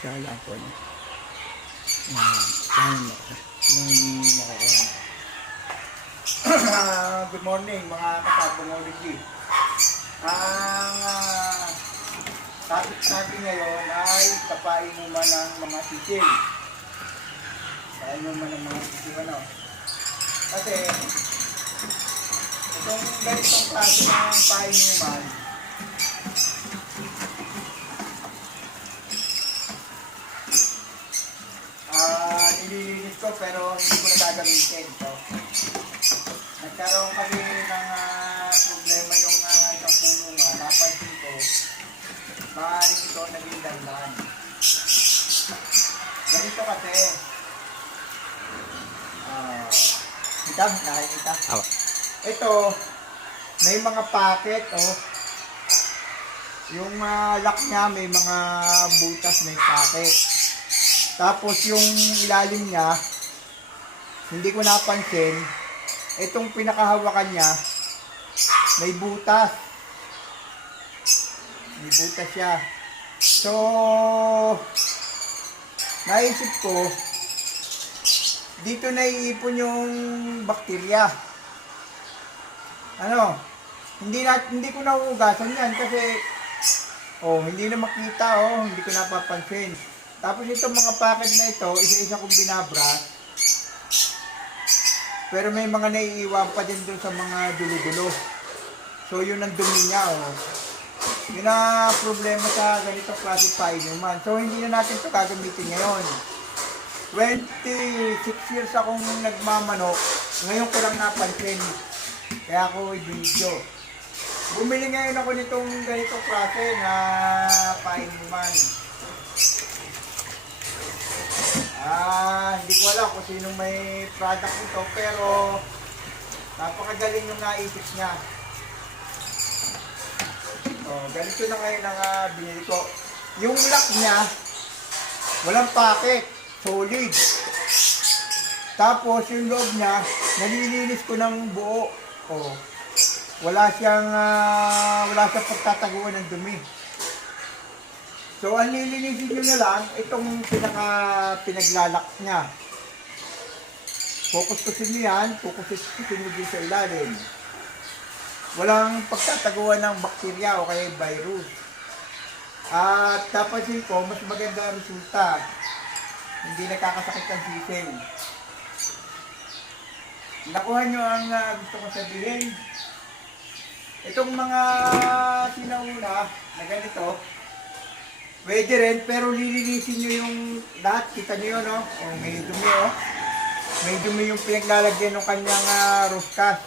Kala ko na. Yan. Yan. Yung makakuha. Good morning mga kapag-technology. Ang uh, topic natin ngayon ay kapain mo man ng mga sisil. Kapain mo man ng mga sisil ano. Kasi itong ganitong klase ng pain mo man Ah, nililinis ko pero hindi ko na gagamitin. So, Nagkaroon kami ng ah, problema yung uh, isang puno nga. Napansin ko, maaaring ito naging dahilan. Ganito kasi, ah, kita, nakikita. Awa. Ito, may mga packet, oh. Yung ah, lock niya, may mga butas, may packet. Tapos yung ilalim niya, hindi ko napansin, itong pinakahawakan niya, may butas. May butas siya. So, naisip ko, dito naiipon yung bakterya. Ano, hindi na hindi ko nauugasan yan kasi oh, hindi na makita oh, hindi ko napapansin. Tapos itong mga packet na ito, isa-isa kong binabras. Pero may mga naiiwan pa din doon sa mga dulo-dulo. So yun ang dumi niya oh. Yun ang problema sa ganito klase inuman. So hindi na natin ito gagamitin ngayon. 26 years akong nagmamanok. Ngayon ko lang napansin. Kaya ako i-video. Bumili ngayon ako nitong ganito klase na painuman. Ah, hindi ko alam kung sinong may product nito pero napakagaling yung naisip niya. Oh, ganito na ngayon ang ah, binili ko. Yung lock niya, walang packet, solid. Tapos yung loob niya, nalilinis ko ng buo. Oh. Wala siyang ah, wala siyang pagtataguan ng dumi. So, ang lilinisin nyo na lang, itong pinaka pinaglalak niya. Kukustusin nyo yan, kukustusin nyo din sa ilalim. Walang pagtataguan ng bakterya o kaya virus. At napansin ko, mas maganda ang resulta. Hindi nakakasakit ang sisil. Nakuha nyo ang ah, gusto ko sabihin. Itong mga sinauna na ganito, Pwede rin, pero lilinisin nyo yung lahat. Kita nyo yun, oh. oh may dumi, oh. May dumi yung pinaglalagyan ng kanyang uh, roskas.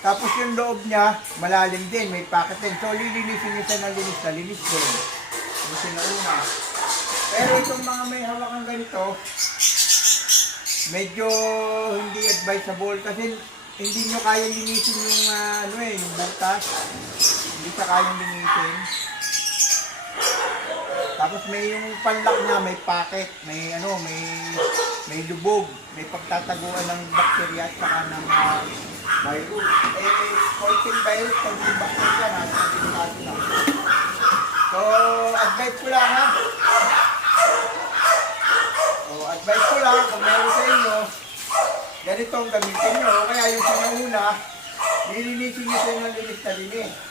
Tapos yung loob niya, malalim din, may packet din. So, lilinisin nyo siya ng linis na linis din. Yung sinauna. Pero itong mga may hawakan ganito, medyo hindi advisable kasi hindi nyo kaya linisin yung ah, ano eh, yung butas. Hindi siya kayang linisin. Tapos may yung panlock niya, may packet, may ano, may may lubog, may pagtataguan ng bakterya at saka ng uh, virus. Eh, konting virus, konting bakterya na, delikado na. So, advice ko lang ha. O, advice ko lang, kung meron sa inyo, ganito ang gamitin nyo. Kaya yung sinauna, nilinisin nyo sa ng linis na linis.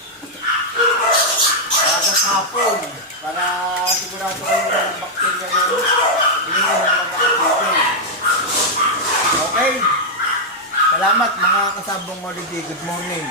Hapon, para sigurado kayo na ng bakterya yun, hindi na lang makakapigil. Okay. Salamat mga kasabong Molody. Good morning.